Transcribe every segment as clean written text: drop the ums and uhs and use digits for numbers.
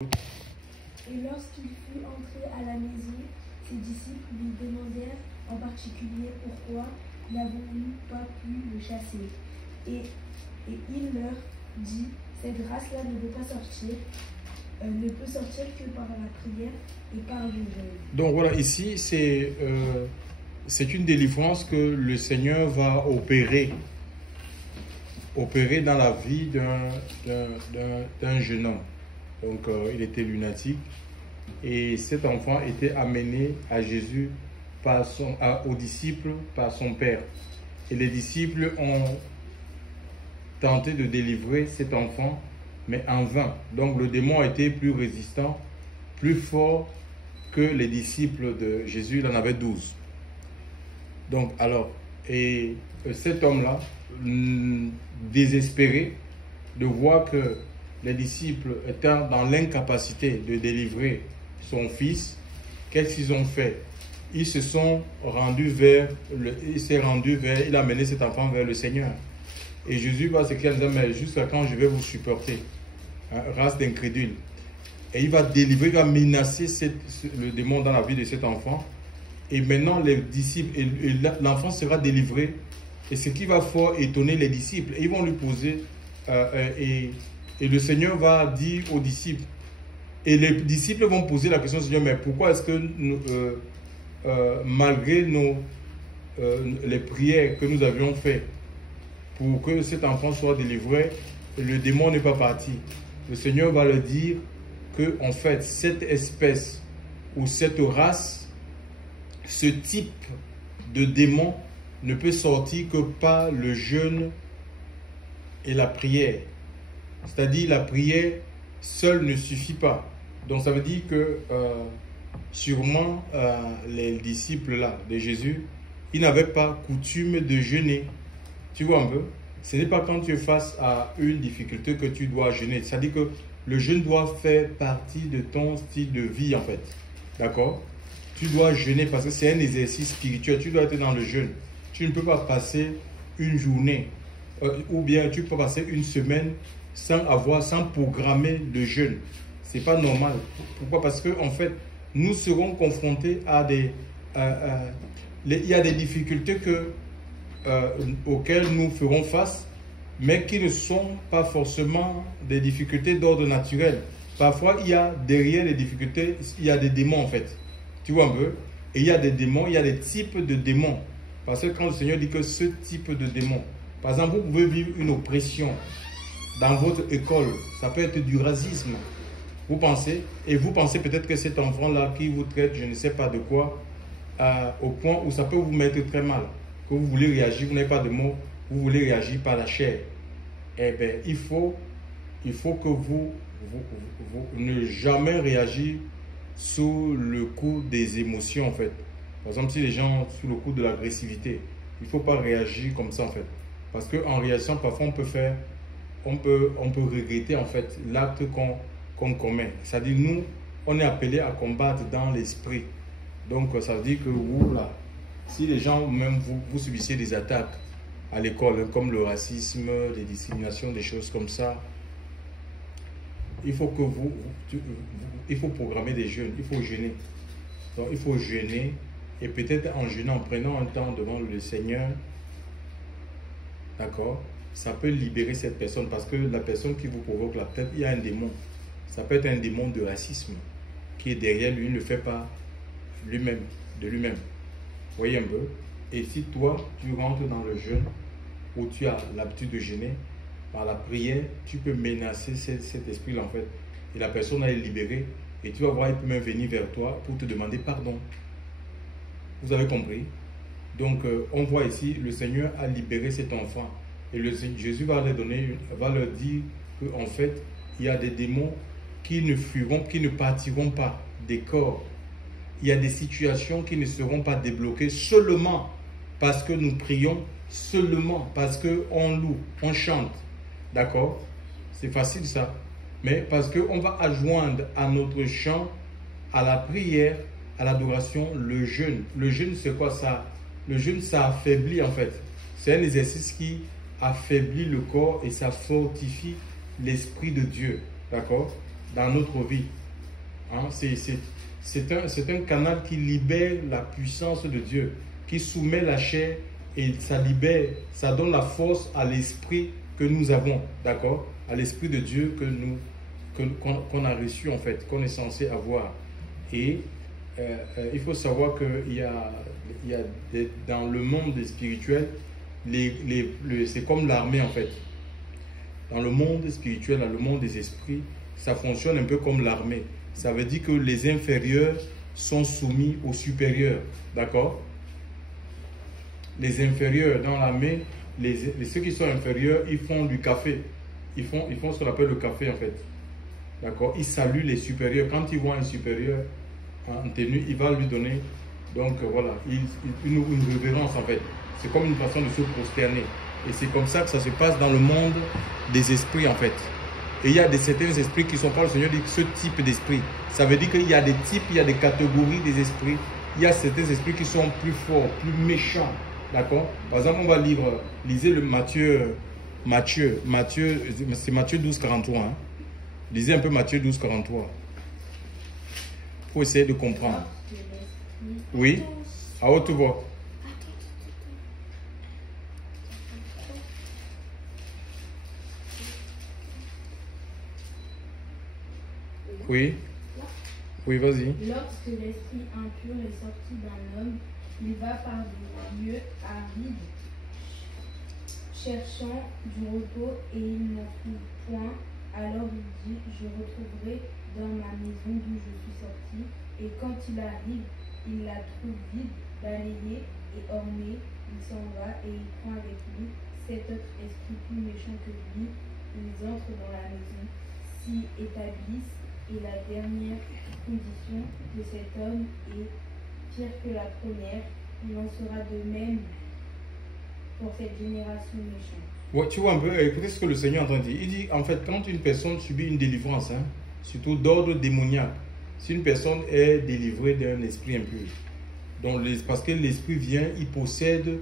Et lorsqu'il fut entré à la maison, ses disciples lui demandèrent en particulier pourquoi n'avons-nous pas pu le chasser. Et il leur dit, cette race-là ne peut pas sortir, ne peut sortir que par la prière et par le jeûne. Donc voilà, ici c'est une délivrance que le Seigneur va opérer dans la vie d'un jeune homme. Donc il était lunatique et cet enfant était amené à Jésus aux disciples par son père. Et les disciples ont tenté de délivrer cet enfant, mais en vain. Donc le démon a été plus résistant, plus fort que les disciples de Jésus. Il en avait 12. Donc alors, et cet homme-là, désespéré de voir que les disciples étant dans l'incapacité de délivrer son fils, qu'est-ce qu'ils ont fait? Ils se sont rendus il a mené cet enfant vers le Seigneur. Et Jésus va s'écrire en disant, mais jusqu'à quand je vais vous supporter, hein, race d'incrédules. Et il va délivrer, il va menacer le démon dans la vie de cet enfant. Et maintenant, les disciples, l'enfant sera délivré. Et ce qui va fort étonner les disciples. Et ils vont lui poser, et le Seigneur va dire aux disciples, et les disciples vont poser la question au Seigneur, mais pourquoi est-ce que malgré les prières que nous avions faites pour que cet enfant soit délivré, le démon n'est pas parti? Le Seigneur va leur dire que en fait, cette espèce ou cette race, ce type de démon ne peut sortir que par le jeûne et la prière. C'est-à-dire la prière seule ne suffit pas. Donc ça veut dire que sûrement les disciples là de Jésus, ils n'avaient pas coutume de jeûner. Tu vois un peu? Ce n'est pas quand tu es face à une difficulté que tu dois jeûner. C'est-à-dire que le jeûne doit faire partie de ton style de vie en fait. D'accord? Tu dois jeûner parce que c'est un exercice spirituel. Tu dois être dans le jeûne. Tu ne peux pas passer une journée ou bien tu peux passer une semaine sans programmer le jeûne. C'est pas normal. Pourquoi? Parce que en fait, nous serons confrontés à il y a des difficultés auxquelles nous ferons face, mais qui ne sont pas forcément des difficultés d'ordre naturel. Parfois, il y a derrière les difficultés, il y a des démons en fait. Tu vois un peu? Et il y a des démons, il y a des types de démons. Parce que quand le Seigneur dit que ce type de démon, par exemple, vous pouvez vivre une oppression dans votre école, ça peut être du racisme. Vous pensez peut-être que cet enfant-là qui vous traite, je ne sais pas de quoi, au point où ça peut vous mettre très mal, que vous voulez réagir, vous n'avez pas de mots, vous voulez réagir par la chair. Eh bien, il faut que vous ne jamais réagir sous le coup des émotions en fait. Par exemple, si les gens sont sous le coup de l'agressivité, il ne faut pas réagir comme ça en fait. Parce qu'en réaction, parfois on peut regretter en fait l'acte qu'on commet. C'est-à-dire nous, on est appelé à combattre dans l'esprit. Donc ça veut dire que vous là, si les gens, même vous subissez des attaques à l'école, hein, comme le racisme, les discriminations, des choses comme ça, il faut que il faut programmer des jeûnes, il faut jeûner. Donc il faut jeûner et peut-être en jeûnant, en prenant un temps devant le Seigneur, d'accord, ça peut libérer cette personne parce que la personne qui vous provoque la tête, il y a un démon. Ça peut être un démon de racisme qui est derrière lui, il ne fait pas lui-même, de lui-même. Voyez un peu. Et si toi, tu rentres dans le jeûne où tu as l'habitude de jeûner, par la prière, tu peux menacer cet esprit-là en fait. Et la personne va être libérée. Et tu vas voir, il peut même venir vers toi pour te demander pardon. Vous avez compris? Donc, on voit ici, le Seigneur a libéré cet enfant. Et Jésus va leur dire qu'en fait, il y a des démons qui ne fuiront, qui ne partiront pas des corps. Il y a des situations qui ne seront pas débloquées seulement parce que nous prions, seulement parce qu'on loue, on chante. D'accord? C'est facile ça. Mais parce qu'on va adjoindre à notre chant, à la prière, à l'adoration, le jeûne. Le jeûne, c'est quoi ça? Le jeûne, ça affaiblit en fait. C'est un exercice qui affaiblit le corps et ça fortifie l'esprit de Dieu. D'accord? dans notre vie. Hein? C'est un canal qui libère la puissance de Dieu, qui soumet la chair et ça libère, ça donne la force à l'esprit que nous avons, d'accord? À l'esprit de Dieu qu'on a reçu en fait, qu'on est censé avoir. Et il faut savoir qu'il y a, dans le monde spirituel, c'est comme l'armée en fait. Dans le monde spirituel, dans le monde des esprits, ça fonctionne un peu comme l'armée. Ça veut dire que les inférieurs sont soumis aux supérieurs, d'accord? Les inférieurs dans l'armée, ceux qui sont inférieurs, ils font du café. Ils font ce qu'on appelle le café en fait. D'accord? Ils saluent les supérieurs. Quand ils voient un supérieur en tenue, il va lui donner, donc voilà, une révérence en fait. C'est comme une façon de se prosterner. Et c'est comme ça que ça se passe dans le monde des esprits en fait. Et il y a certains esprits qui sont pas, le Seigneur dit, ce type d'esprit. Ça veut dire qu'il y a des types, il y a des catégories des esprits. Il y a certains esprits qui sont plus forts, plus méchants. D'accord? Par exemple, on va lisez le Matthieu, c'est Matthieu 12, 43. Hein? Lisez un peu Matthieu 12, 43. Pour essayer de comprendre. Oui? À haute voix. Oui? Oui, vas-y. Lorsque l'esprit impur est sorti d'un homme, il va par des lieux arides, cherchant du repos, et il n'en trouve point. Alors il dit, je retrouverai dans ma maison d'où je suis sorti. Et quand il arrive, il la trouve vide, balayée et ornée. Il s'en va et il prend avec lui cet autre esprit plus méchant que lui. Ils entrent dans la maison, s'y établissent. Et la dernière condition de cet homme est pire que la première. Il en sera de même pour cette génération méchante. Ouais, tu vois un peu, écoutez ce que le Seigneur entend dire. Il dit, en fait, quand une personne subit une délivrance, hein, surtout d'ordre démoniaque, si une personne est délivrée d'un esprit impur, donc parce que l'esprit vient, il possède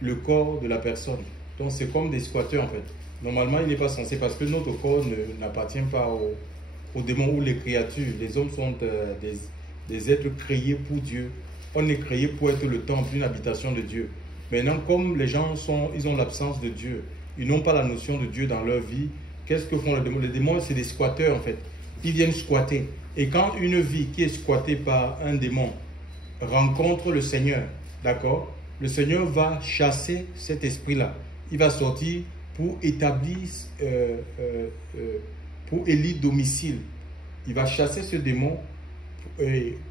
le corps de la personne. Donc c'est comme des squatteurs en fait. Normalement, il n'est pas censé, parce que notre corps n'appartient pas aux démons ou les créatures. Les hommes sont des êtres créés pour Dieu. On est créé pour être le temple, une habitation de Dieu. Maintenant, comme les gens ils ont l'absence de Dieu, ils n'ont pas la notion de Dieu dans leur vie, qu'est-ce que font les démons? Les démons, c'est des squatteurs en fait. Ils viennent squatter. Et quand une vie qui est squattée par un démon rencontre le Seigneur, d'accord? Le Seigneur va chasser cet esprit-là. Il va sortir pour établir, pour élire domicile. Il va chasser ce démon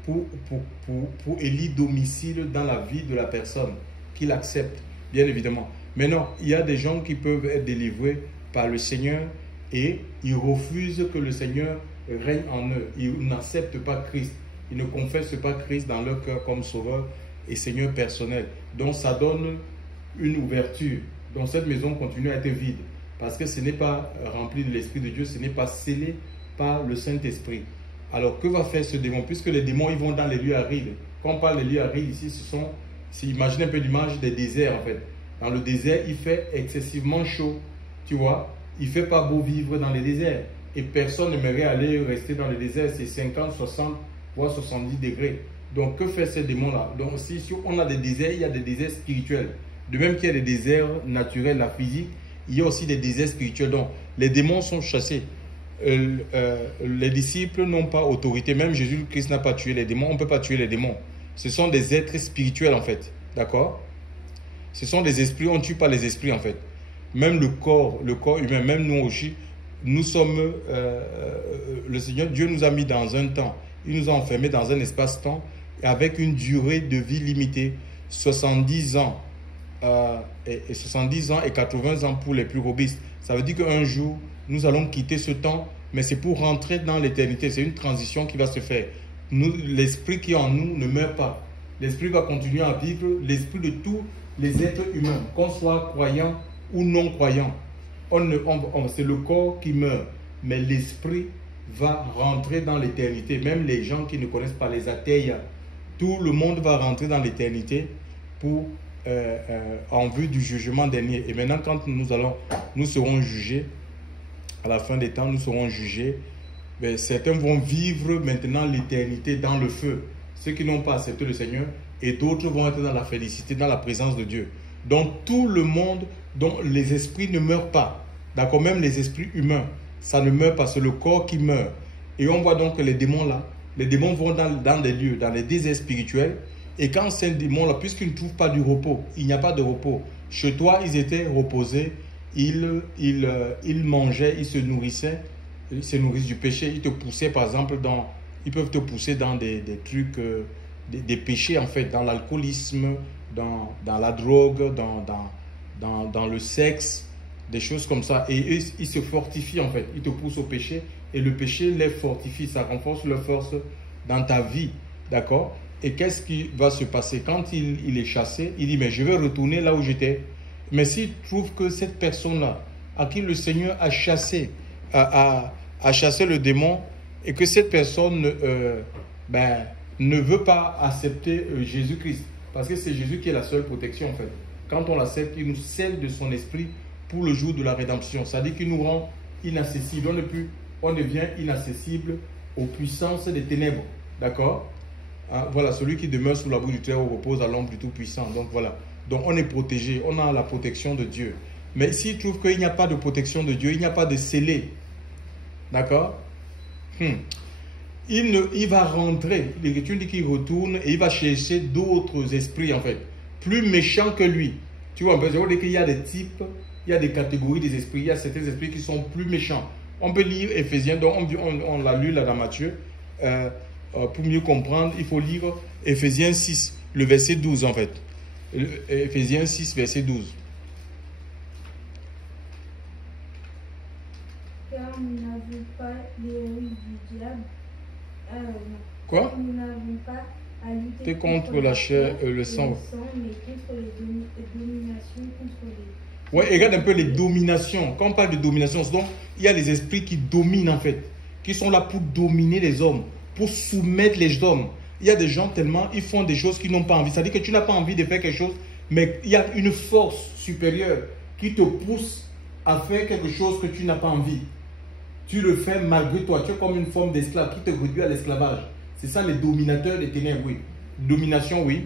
pour élire domicile dans la vie de la personne, qu'il accepte, bien évidemment. Maintenant, il y a des gens qui peuvent être délivrés par le Seigneur et ils refusent que le Seigneur règne en eux. Ils n'acceptent pas Christ. Ils ne confessent pas Christ dans leur cœur comme sauveur et Seigneur personnel. Donc ça donne une ouverture. Donc cette maison continue à être vide parce que ce n'est pas rempli de l'Esprit de Dieu, ce n'est pas scellé par le Saint-Esprit. Alors que va faire ce démon? Puisque les démons, ils vont dans les lieux arides. Quand on parle des lieux arides ici, imaginez un peu l'image des déserts en fait. Dans le désert, il fait excessivement chaud, tu vois. Il ne fait pas beau vivre dans les déserts. Et personne n'aimerait aller rester dans le désert, c'est 50, 60, voire 70 degrés. Donc que fait ces démons-là? Donc si on a des déserts, il y a des déserts spirituels. De même qu'il y a des déserts naturels, la physique, il y a aussi des déserts spirituels. Donc les démons sont chassés. Les disciples n'ont pas autorité. Même Jésus-Christ n'a pas tué les démons. On ne peut pas tuer les démons. Ce sont des êtres spirituels en fait. D'accord? Ce sont des esprits. On ne tue pas les esprits en fait. Même le corps humain, même nous aussi, nous sommes... le Seigneur Dieu nous a mis dans un temps. Il nous a enfermés dans un espace-temps avec une durée de vie limitée. 70 ans. Et 70 ans et 80 ans pour les plus robustes. Ça veut dire qu'un jour, nous allons quitter ce temps, mais c'est pour rentrer dans l'éternité. C'est une transition qui va se faire. L'esprit qui est en nous ne meurt pas. L'esprit va continuer à vivre, l'esprit de tous les êtres humains, qu'on soit croyant ou non croyant. C'est le corps qui meurt, mais l'esprit va rentrer dans l'éternité. Même les gens qui ne connaissent pas les athées, tout le monde va rentrer dans l'éternité en vue du jugement dernier. Et maintenant, quand nous serons jugés, à la fin des temps, nous serons jugés ben, certains vont vivre maintenant l'éternité dans le feu. Ceux qui n'ont pas accepté le Seigneur, et d'autres vont être dans la félicité, dans la présence de Dieu. Donc tout le monde dont les esprits ne meurent pas, d'accord, même les esprits humains, ça ne meurt pas, c'est le corps qui meurt. Et on voit donc que les démons là, les démons vont dans des lieux, dans les déserts spirituels, et quand ces démons là, puisqu'ils ne trouvent pas du repos, il n'y a pas de repos, chez toi ils étaient reposés, ils mangeaient, ils se nourrissaient, ils se nourrissent du péché, ils te poussaient par exemple ils peuvent te pousser dans des trucs, des péchés en fait, dans l'alcoolisme, dans la drogue, dans le sexe, des choses comme ça. Et eux, ils se fortifient en fait, ils te poussent au péché et le péché les fortifie, ça renforce leur force dans ta vie, d'accord? Et qu'est-ce qui va se passer? Quand il est chassé, il dit, mais je vais retourner là où j'étais. Mais s'il trouve que cette personne-là, à qui le Seigneur a chassé, a chassé le démon, et que cette personne ne veut pas accepter Jésus-Christ, parce que c'est Jésus qui est la seule protection en fait. Quand on l'accepte, il nous scelle de son esprit pour le jour de la rédemption. C'est-à-dire qu'il nous rend inaccessibles. On devient inaccessible aux puissances des ténèbres. D'accord? Voilà, celui qui demeure sous l'abri du Très-Haut repose à l'ombre du Tout-Puissant. Donc voilà. Donc on est protégé, on a la protection de Dieu. Mais s'il trouve qu'il n'y a pas de protection de Dieu, il n'y a pas de scellé. D'accord? Il va rentrer, l'Écriture dit qu'il retourne et il va chercher d'autres esprits en fait, plus méchants que lui. Tu vois, on peut dire qu'il y a des types, il y a des catégories des esprits, il y a certains esprits qui sont plus méchants. On peut lire Éphésiens, donc on l'a lu là dans Matthieu. Pour mieux comprendre, il faut lire Éphésiens 6, le verset 12 en fait. Éphésiens 6, verset 12. Car nous n'avons pas l'héroïne du diable. Quoi? Nous n'avons pas à lutter contre la chair et le sang. Mais contre les dominations, contre les... Ouais, regarde un peu les dominations. Quand on parle de domination, donc il y a les esprits qui dominent en fait, qui sont là pour dominer les hommes, pour soumettre les hommes. Il y a des gens tellement, ils font des choses qu'ils n'ont pas envie. C'est-à-dire que tu n'as pas envie de faire quelque chose, mais il y a une force supérieure qui te pousse à faire quelque chose que tu n'as pas envie. Tu le fais malgré toi. Tu es comme une forme d'esclave qui te réduit à l'esclavage. C'est ça les dominateurs des ténèbres, oui. Domination, oui.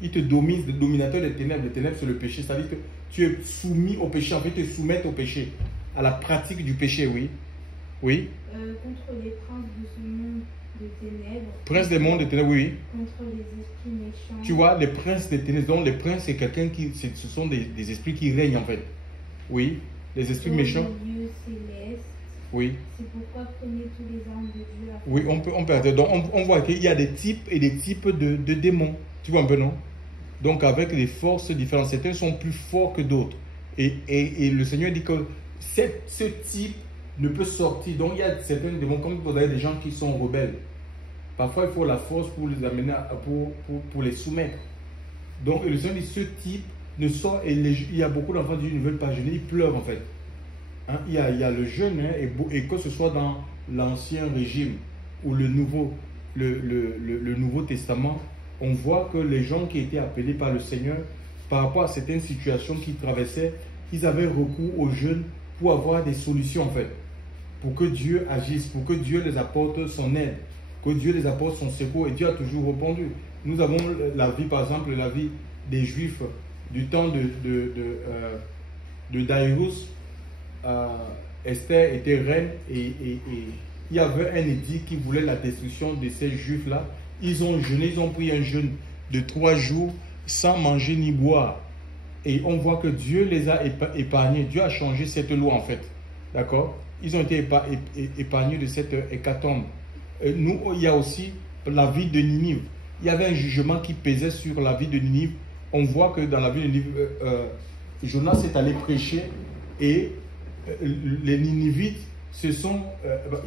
Ils te dominent, les dominateurs des ténèbres. Les ténèbres, c'est le péché. C'est-à-dire que tu es soumis au péché. En fait, tu te soumets au péché. À la pratique du péché, oui. Oui. Contre les princes de ce monde de ténèbres. Prince des mondes de ténèbres, oui. Contre les esprits méchants. Tu vois, les princes des ténèbres. Donc, les princes, c'est quelqu'un qui... Ce sont des esprits qui règnent, en fait. Oui. Les esprits méchants. Les lieux célestes. Oui. C'est pourquoi prenez tous les armes de Dieu. Oui, on peut. Donc, on voit qu'il y a des types et des types de démons. Tu vois un peu, non? Donc, avec des forces différentes. Certains sont plus forts que d'autres. Et le Seigneur dit que ce type ne peut sortir. Donc, il y a certains démons, comme vous avez des gens qui sont rebelles. Parfois, il faut la force pour les amener, pour les soumettre. Donc, le Seigneur dit ce type ne sort. Et il y a beaucoup d'enfants qui ne veulent pas jeûner. Ils pleurent, en fait. Hein, il y a le jeûne, hein, et que ce soit dans l'Ancien Régime ou le Nouveau Testament, on voit que les gens qui étaient appelés par le Seigneur, par rapport à certaines situations qu'ils traversaient, ils avaient recours au jeûne pour avoir des solutions en fait, pour que Dieu agisse, pour que Dieu les apporte son aide, que Dieu les apporte son secours, et Dieu a toujours répondu. Nous avons la vie, par exemple, la vie des Juifs du temps de Daïrus. Esther était reine et il y avait un édit qui voulait la destruction de ces juifs-là. Ils ont jeûné, ils ont pris un jeûne de 3 jours sans manger ni boire. Et on voit que Dieu les a épargnés. Dieu a changé cette loi en fait. D'accord? Ils ont été épargnés de cette hécatombe. Nous, il y a aussi la vie de Ninive. Il y avait un jugement qui pesait sur la vie de Ninive. On voit que dans la vie de Ninive, Jonas est allé prêcher et les Ninivites, il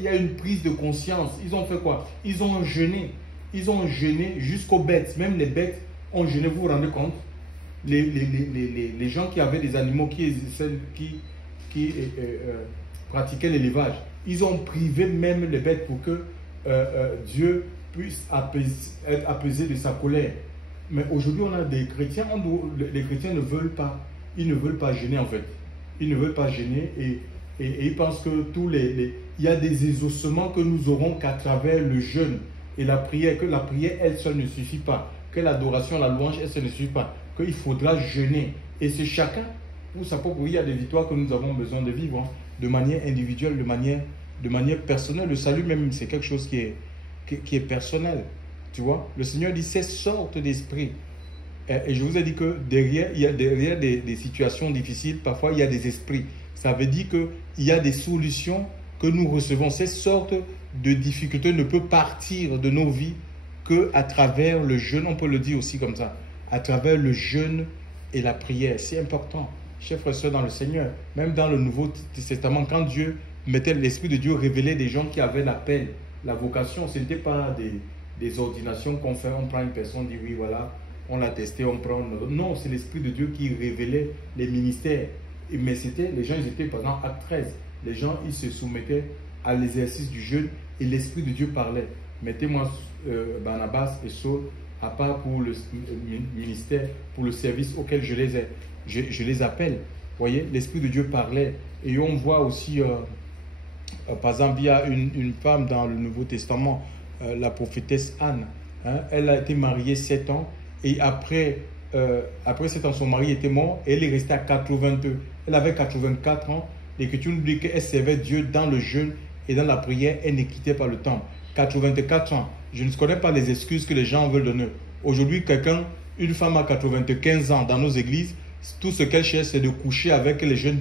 y a une prise de conscience. Ils ont fait quoi? Ils ont jeûné. Ils ont jeûné jusqu'aux bêtes. Même les bêtes ont jeûné. Vous vous rendez compte? Les gens qui avaient des animaux qui pratiquaient l'élevage, ils ont privé même les bêtes pour que Dieu puisse être apaisé de sa colère. Mais aujourd'hui, on a des chrétiens, les chrétiens ne veulent pas. Ils ne veulent pas jeûner en fait. Ils ne veulent pas gêner et Et ils pensent que il y a des exaucements que nous aurons qu'à travers le jeûne et la prière, que la prière elle seule ne suffit pas, que l'adoration, la louange elle seule ne suffit pas, qu'il faudra jeûner. Et c'est chacun pour sa propre vie. Il y a des victoires que nous avons besoin de vivre, hein, de manière individuelle, de manière personnelle. Le salut même, c'est quelque chose qui est personnel. Tu vois, le Seigneur dit ces sortes d'esprits. Et je vous ai dit que derrière des situations difficiles, parfois il y a des esprits. Ça veut dire qu'il y a des solutions que nous recevons. Ces sortes de difficultés ne peuvent partir de nos vies qu'à travers le jeûne. On peut le dire aussi comme ça. À travers le jeûne et la prière. C'est important, chers frères et sœurs dans le Seigneur. Même dans le Nouveau Testament, quand Dieu mettait l'Esprit de Dieu, révélait des gens qui avaient l'appel, la vocation. Ce n'était pas des ordinations qu'on fait. On prend une personne, on dit oui, voilà, on l'a testé, on prend... Non, c'est l'Esprit de Dieu qui révélait les ministères. Mais les gens, ils étaient, par exemple, Acte 13. Les gens, ils se soumettaient à l'exercice du jeûne et l'Esprit de Dieu parlait. Mettez-moi Barnabas et Saul à part pour le ministère, pour le service auquel je les appelle. Vous voyez, l'Esprit de Dieu parlait. Et on voit aussi, par exemple, il y a une femme dans le Nouveau Testament, la prophétesse Anne. Hein, elle a été mariée 7 ans et après 7 ans, son mari était mort et elle est restée à 82. Elle avait 84 ans. L'Écriture nous dit qu'elle servait Dieu dans le jeûne et dans la prière. Elle ne quittait pas le temple. 84 ans. Je ne connais pas les excuses que les gens veulent donner. Aujourd'hui, une femme à 95 ans dans nos églises, tout ce qu'elle cherche, c'est de coucher avec les jeunes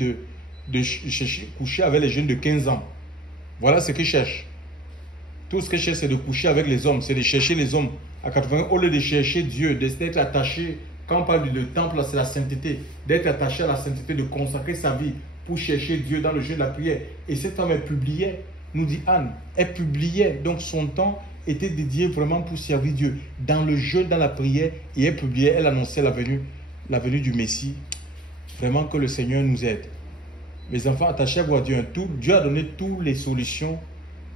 coucher avec les jeunes de 15 ans. Voilà ce qu'elle cherche. Tout ce qu'elle cherche, c'est de coucher avec les hommes, c'est de chercher les hommes à 80 ans, au lieu de chercher Dieu, d'être attaché. Quand on parle de temple, c'est la sainteté, d'être attaché à la sainteté, de consacrer sa vie pour chercher Dieu dans le jeûne de la prière. Et cette femme, elle publiait, nous dit Anne, elle publiait, donc son temps était dédié vraiment pour servir Dieu, dans le jeûne, dans la prière, et elle publiait, elle annonçait la venue du Messie. Vraiment que le Seigneur nous aide. Mes enfants, attachez-vous à Dieu. Dieu a donné toutes les solutions.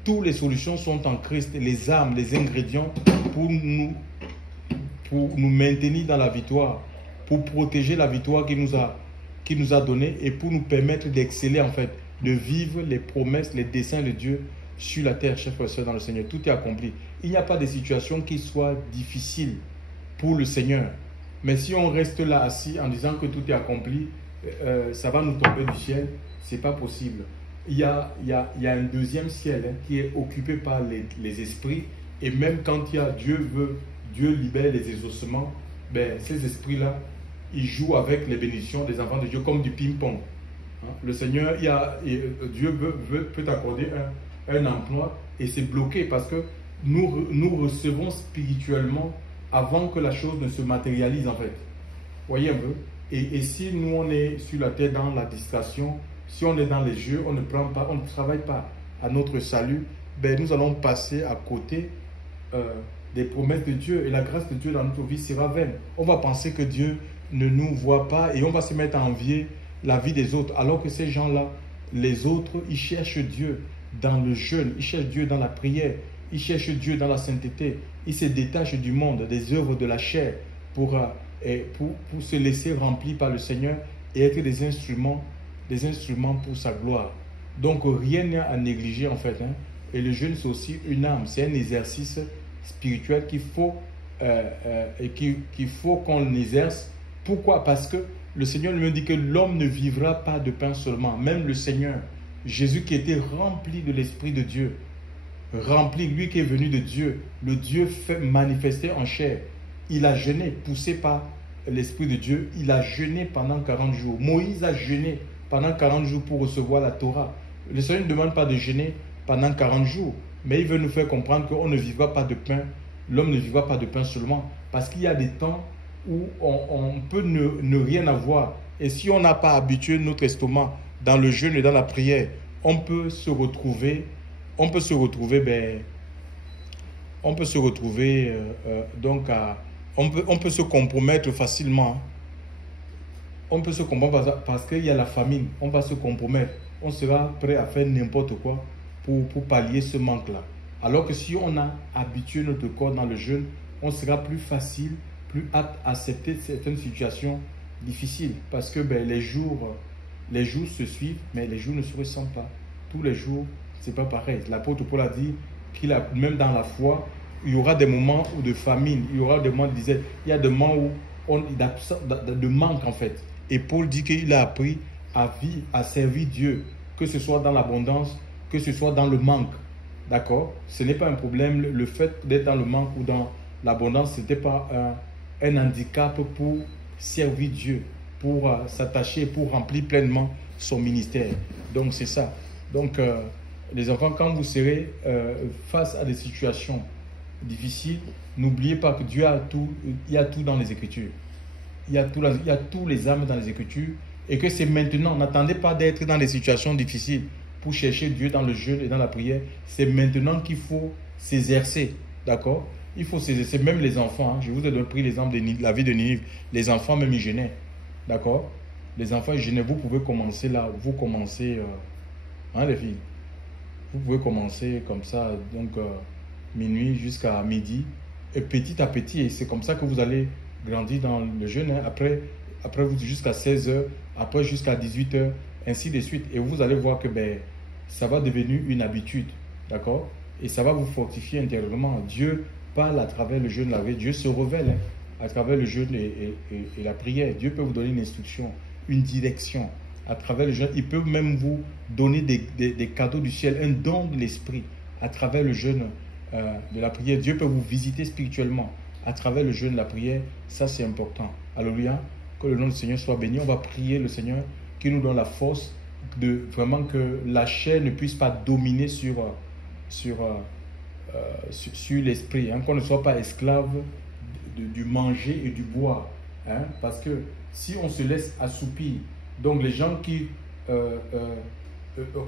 Toutes les solutions sont en Christ, les armes, les ingrédients pour nous maintenir dans la victoire, pour protéger la victoire qu'il nous a donnée et pour nous permettre d'exceller en fait, de vivre les promesses, les desseins de Dieu sur la terre, chers frères et sœurs dans le Seigneur. Tout est accompli. Il n'y a pas de situation qui soit difficile pour le Seigneur. Mais si on reste là assis en disant que tout est accompli, ça va nous tomber du ciel. Ce n'est pas possible. Il y a un deuxième ciel qui est occupé par les esprits. Et même quand Dieu libère les exaucements, ben, ces esprits-là, ils jouent avec les bénédictions des enfants de Dieu comme du ping-pong. Le Seigneur, Dieu peut accorder un emploi et c'est bloqué parce que nous recevons spirituellement avant que la chose ne se matérialise en fait. Voyez un peu. Et si nous on est sur la terre dans la distraction, si on est dans les jeux, on ne travaille pas à notre salut, ben nous allons passer à côté des promesses de Dieu et la grâce de Dieu dans notre vie sera vaine. On va penser que Dieu ne nous voit pas et on va se mettre à envier la vie des autres alors que ces gens-là, les autres, ils cherchent Dieu dans le jeûne, ils cherchent Dieu dans la prière, ils cherchent Dieu dans la sainteté, ils se détachent du monde, des œuvres de la chair pour se laisser remplir par le Seigneur et être des instruments pour sa gloire. Donc rien n'est à négliger en fait. Et le jeûne c'est aussi une âme, c'est un exercice spirituel qu'il faut qu'on exerce. Pourquoi? Parce que le Seigneur lui dit que l'homme ne vivra pas de pain seulement. Même le Seigneur, Jésus qui était rempli de l'Esprit de Dieu, rempli, lui qui est venu de Dieu, le Dieu manifesté en chair, il a jeûné, poussé par l'Esprit de Dieu, il a jeûné pendant 40 jours. Moïse a jeûné pendant 40 jours pour recevoir la Torah. Le Seigneur ne demande pas de jeûner pendant 40 jours, mais il veut nous faire comprendre qu'on ne vivra pas de pain, l'homme ne vivra pas de pain seulement, parce qu'il y a des temps où on peut ne rien avoir. Et si on n'a pas habitué notre estomac dans le jeûne et dans la prière, on peut se retrouver on peut se compromettre facilement. On peut se compromettre parce qu'il y a la famine. On va se compromettre. On sera prêt à faire n'importe quoi pour pallier ce manque-là. Alors que si on a habitué notre corps dans le jeûne, on sera plus facile, plus apte à accepter certaines situations difficiles. Parce que les jours Les jours se suivent, mais les jours ne se ressemblent pas. Tous les jours, c'est pas pareil. L'apôtre Paul a dit qu'il a, même dans la foi, il y aura des moments de famine, il y aura des moments de disette, il y a des moments où de manque en fait. Et Paul dit qu'il a appris à servir Dieu, que ce soit dans l'abondance, que ce soit dans le manque. D'accord? Ce n'est pas un problème. Le fait d'être dans le manque ou dans l'abondance, ce n'était pas un handicap pour servir Dieu, pour s'attacher, pour remplir pleinement son ministère. Donc c'est ça. Donc les enfants, quand vous serez face à des situations difficiles, n'oubliez pas que Dieu a tout, il y a tout dans les Écritures. Il y a tous les âmes dans les Écritures et que c'est maintenant. N'attendez pas d'être dans des situations difficiles pour chercher Dieu dans le jeûne et dans la prière. C'est maintenant qu'il faut s'exercer. D'accord? Il faut s'exercer. Même les enfants. Hein. Je vous ai pris l'exemple de la vie de Ninive. Les enfants, même ils jeûnaient. D'accord? Les enfants, ils jeûnaient. Vous pouvez commencer là. Vous commencez. Hein, les filles? Vous pouvez commencer comme ça. Donc, minuit jusqu'à midi. Et petit à petit. Et c'est comme ça que vous allez grandir dans le jeûne. Hein. Après vous jusqu'à 16 h. Après jusqu'à 18 h. Ainsi de suite. Et vous allez voir que ça va devenir une habitude. D'accord? Et ça va vous fortifier intérieurement. Dieu parle à travers le jeûne, la veille. Dieu se révèle à travers le jeûne et la prière. Dieu peut vous donner une instruction, une direction à travers le jeûne. Il peut même vous donner des cadeaux du ciel, un don de l'esprit à travers le jeûne de la prière. Dieu peut vous visiter spirituellement à travers le jeûne, la prière. Ça, c'est important. Alléluia. Que le nom du Seigneur soit béni. On va prier le Seigneur qui nous donne la force de vraiment que la chair ne puisse pas dominer sur l'esprit, hein, qu'on ne soit pas esclave du manger et du boire, hein, parce que si on se laisse assoupir, donc les gens qui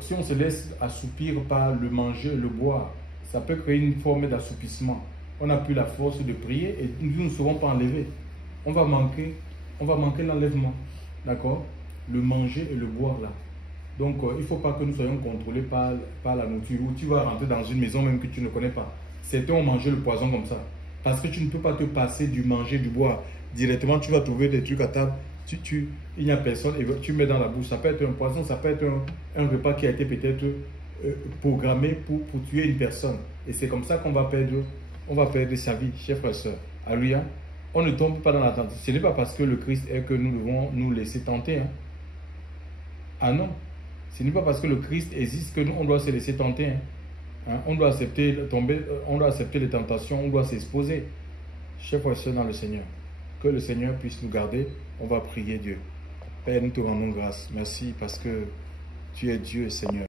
si on se laisse assoupir par le manger et le boire, ça peut créer une forme d'assoupissement. On n'a plus la force de prier et nous ne serons pas enlevés. On va manquer l'enlèvement, d'accord? Le manger et le boire là. Donc, il ne faut pas que nous soyons contrôlés par la nourriture. Ou tu vas rentrer dans une maison même que tu ne connais pas. Certains ont mangé le poison comme ça. Parce que tu ne peux pas te passer du manger, du boire. Directement, tu vas trouver des trucs à table. Il n'y a personne et tu mets dans la bouche. Ça peut être un poison, ça peut être un repas qui a été peut-être programmé pour tuer une personne. Et c'est comme ça qu'on va perdre sa vie, chers frères et sœurs. Alléluia. On ne tombe pas dans la tentation. Ce n'est pas parce que le Christ est que nous devons nous laisser tenter. Hein. Ah non. Ce n'est pas parce que le Christ existe que nous, on doit se laisser tenter. Hein. Hein? On doit accepter les tentations, on doit s'exposer. Chers frères et sœurs dans le Seigneur, que le Seigneur puisse nous garder. On va prier Dieu. Père, nous te rendons grâce. Merci parce que tu es Dieu, Seigneur.